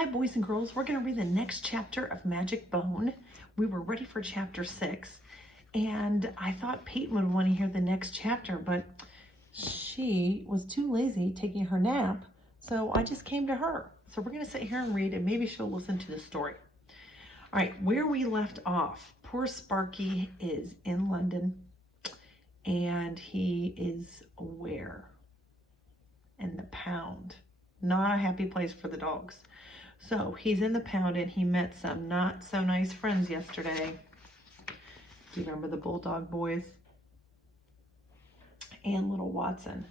Hi, boys and girls. We're going to read the next chapter of Magic Bone. We were ready for chapter 6, and I thought Peyton would want to hear the next chapter, but she was too lazy taking her nap, so I just came to her. So we're going to sit here and read, and maybe she'll listen to the story. All right, where we left off, poor Sparky is in London, and he is where? In the pound. Not a happy place for the dogs. So he's in the pound and he met some not so nice friends yesterday. Do you remember the Bulldog boys? And little Watson.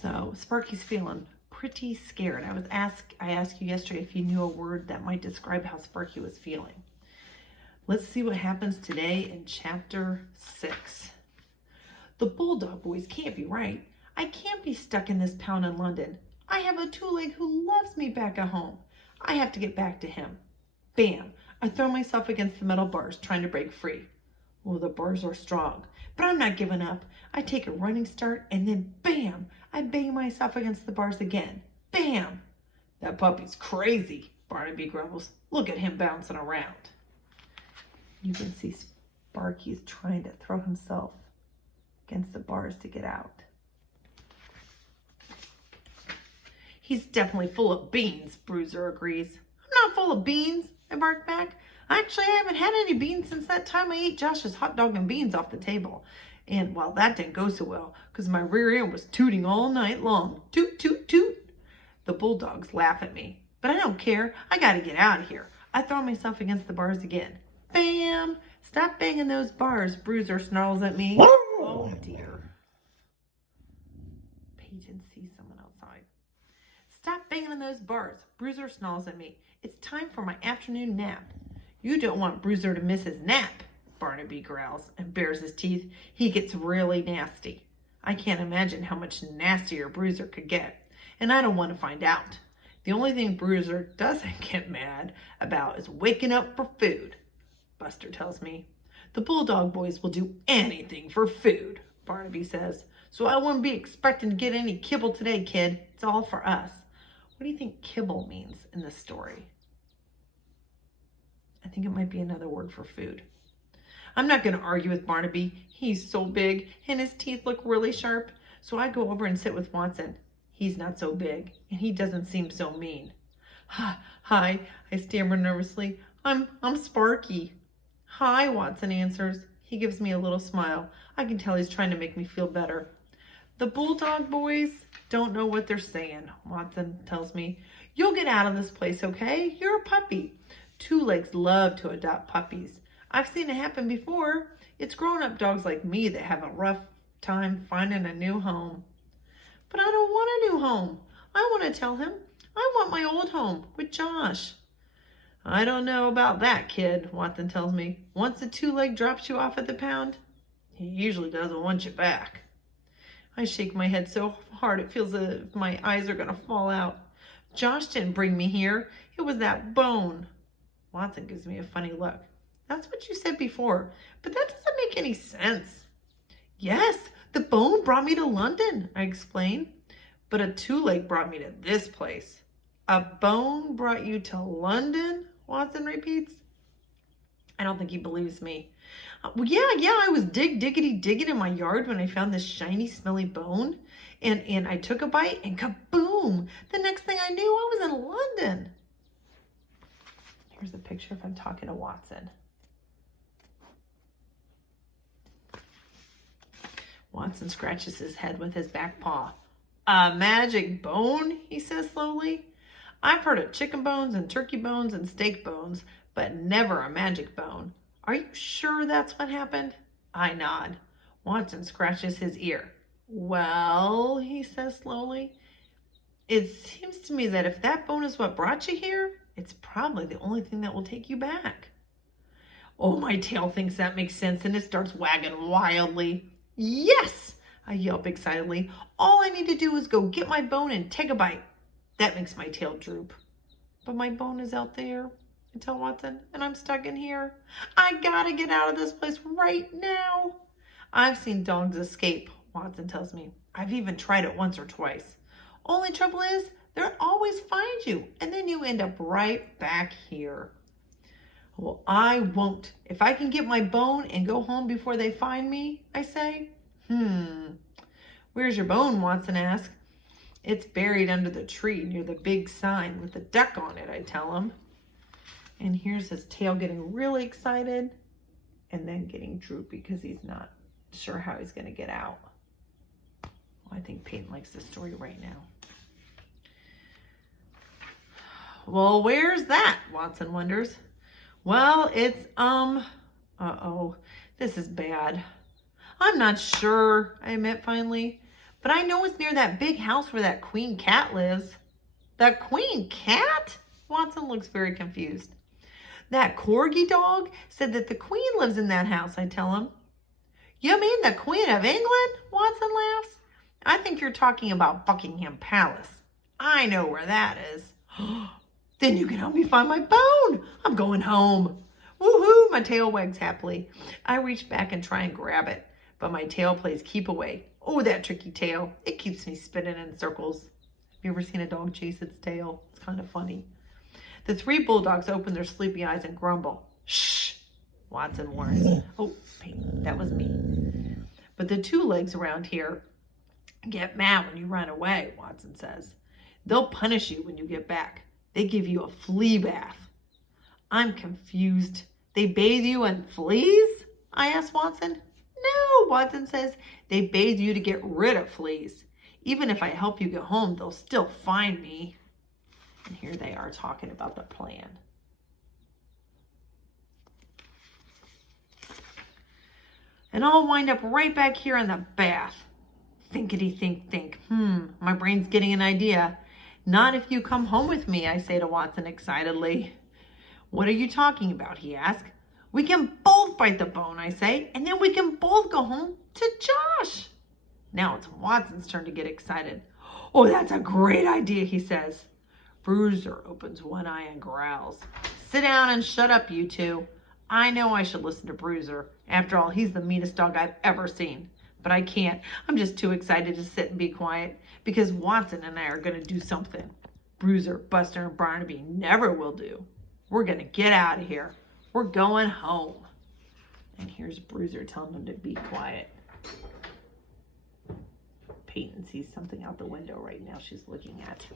So Sparky's feeling pretty scared. I asked you yesterday if you knew a word that might describe how Sparky was feeling. Let's see what happens today in chapter 6. The Bulldog boys can't be right. I can't be stuck in this pound in London. I have a two-leg who loves me back at home. I have to get back to him. Bam! I throw myself against the metal bars, trying to break free. Well, the bars are strong, but I'm not giving up. I take a running start, and then bam! I bang myself against the bars again. Bam! That puppy's crazy, Barnaby grumbles. Look at him bouncing around. You can see Sparky's trying to throw himself against the bars to get out. He's definitely full of beans, Bruiser agrees. I'm not full of beans, I bark back. Actually, I haven't had any beans since that time I ate Josh's hot dog and beans off the table. And, well, that didn't go so well, because my rear end was tooting all night long. Toot, toot, toot. The Bulldogs laugh at me. But I don't care. I gotta get out of here. I throw myself against the bars again. Bam! Stop banging those bars, Bruiser snarls at me. Oh, dear. Peyton sees someone outside. Stop banging on those bars. Bruiser snarls at me. It's time for my afternoon nap. You don't want Bruiser to miss his nap, Barnaby growls and bares his teeth. He gets really nasty. I can't imagine how much nastier Bruiser could get, and I don't want to find out. The only thing Bruiser doesn't get mad about is waking up for food, Buster tells me. The Bulldog boys will do anything for food, Barnaby says. So I wouldn't be expecting to get any kibble today, kid. It's all for us. What do you think kibble means in this story? I think it might be another word for food. I'm not going to argue with Barnaby. He's so big and his teeth look really sharp. So I go over and sit with Watson. He's not so big and he doesn't seem so mean. Hi, I stammer nervously. I'm Sparky. Hi, Watson answers. He gives me a little smile. I can tell he's trying to make me feel better. The Bulldog boys don't know what they're saying, Watson tells me. You'll get out of this place, okay? You're a puppy. Two Legs love to adopt puppies. I've seen it happen before. It's grown-up dogs like me that have a rough time finding a new home. But I don't want a new home. I want to tell him. I want my old home with Josh. I don't know about that, kid, Watson tells me. Once a two-leg drops you off at the pound, he usually doesn't want you back. I shake my head so hard it feels as if my eyes are going to fall out. Josh didn't bring me here. It was that Bone. Watson gives me a funny look. That's what you said before, but that doesn't make any sense. Yes, the Bone brought me to London, I explain. But a two-leg brought me to this place. A Bone brought you to London? Watson repeats. I don't think he believes me. Well, yeah, I was digging in my yard when I found this shiny, smelly bone. And I took a bite and kaboom! The next thing I knew, I was in London. Here's a picture if I'm talking to Watson. Watson scratches his head with his back paw. A magic bone, he says slowly. I've heard of chicken bones and turkey bones and steak bones, but never a magic bone. Are you sure that's what happened? I nod. Watson scratches his ear. Well, he says slowly, it seems to me that if that bone is what brought you here, it's probably the only thing that will take you back. Oh, my tail thinks that makes sense and it starts wagging wildly. Yes, I yelp excitedly. All I need to do is go get my bone and take a bite. That makes my tail droop. But my bone is out there, I tell Watson, and I'm stuck in here. I gotta get out of this place right now. I've seen dogs escape, Watson tells me. I've even tried it once or twice. Only trouble is, They'll always find you, and then you end up right back here. Well, I won't. If I can get my bone and go home before they find me, I say. Where's your bone, Watson asks. It's buried under the tree near the big sign with the duck on it, I tell him. And here's his tail getting really excited and then getting droopy because he's not sure how he's going to get out. Well, I think Peyton likes this story right now. Well, where's that? Watson wonders. Well, it's, uh-oh, this is bad. I'm not sure, I admit finally, but I know it's near that big house where that queen cat lives. The queen cat? Watson looks very confused. That corgi dog said that the queen lives in that house, I tell him. You mean the Queen of England? Watson laughs. I think you're talking about Buckingham Palace. I know where that is. Then you can help me find my bone. I'm going home. Woohoo, my tail wags happily. I reach back and try and grab it, but my tail plays keep away. Oh, that tricky tail. It keeps me spinning in circles. Have you ever seen a dog chase its tail? It's kind of funny. The three bulldogs open their sleepy eyes and grumble. Shh, Watson warns. Oh, Peyton, that was me. But the two legs around here get mad when you run away, Watson says. They'll punish you when you get back. They give you a flea bath. I'm confused. They bathe you in fleas? I ask Watson. No, Watson says. They bathe you to get rid of fleas. Even if I help you get home, they'll still find me. And here they are talking about the plan. And I'll wind up right back here in the bath. Thinkety think. My brain's getting an idea. Not if you come home with me, I say to Watson excitedly. What are you talking about, he asks. We can both bite the bone, I say, and then we can both go home to Josh. Now it's Watson's turn to get excited. Oh, that's a great idea, he says. Bruiser opens one eye and growls. Sit down and shut up, you two. I know I should listen to Bruiser. After all, he's the meanest dog I've ever seen. But I can't. I'm just too excited to sit and be quiet because Watson and I are going to do something Bruiser, Buster, and Barnaby never will do. We're going to get out of here. We're going home. And here's Bruiser telling them to be quiet. Peyton sees something out the window right now she's looking at.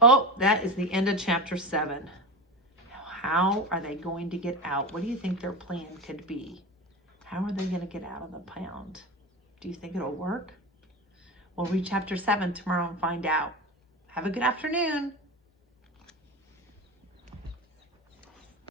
Oh, that is the end of chapter 7. How are they going to get out? What do you think their plan could be? How are they going to get out of the pound? Do you think it'll work? We'll read chapter 7 tomorrow and find out. Have a good afternoon.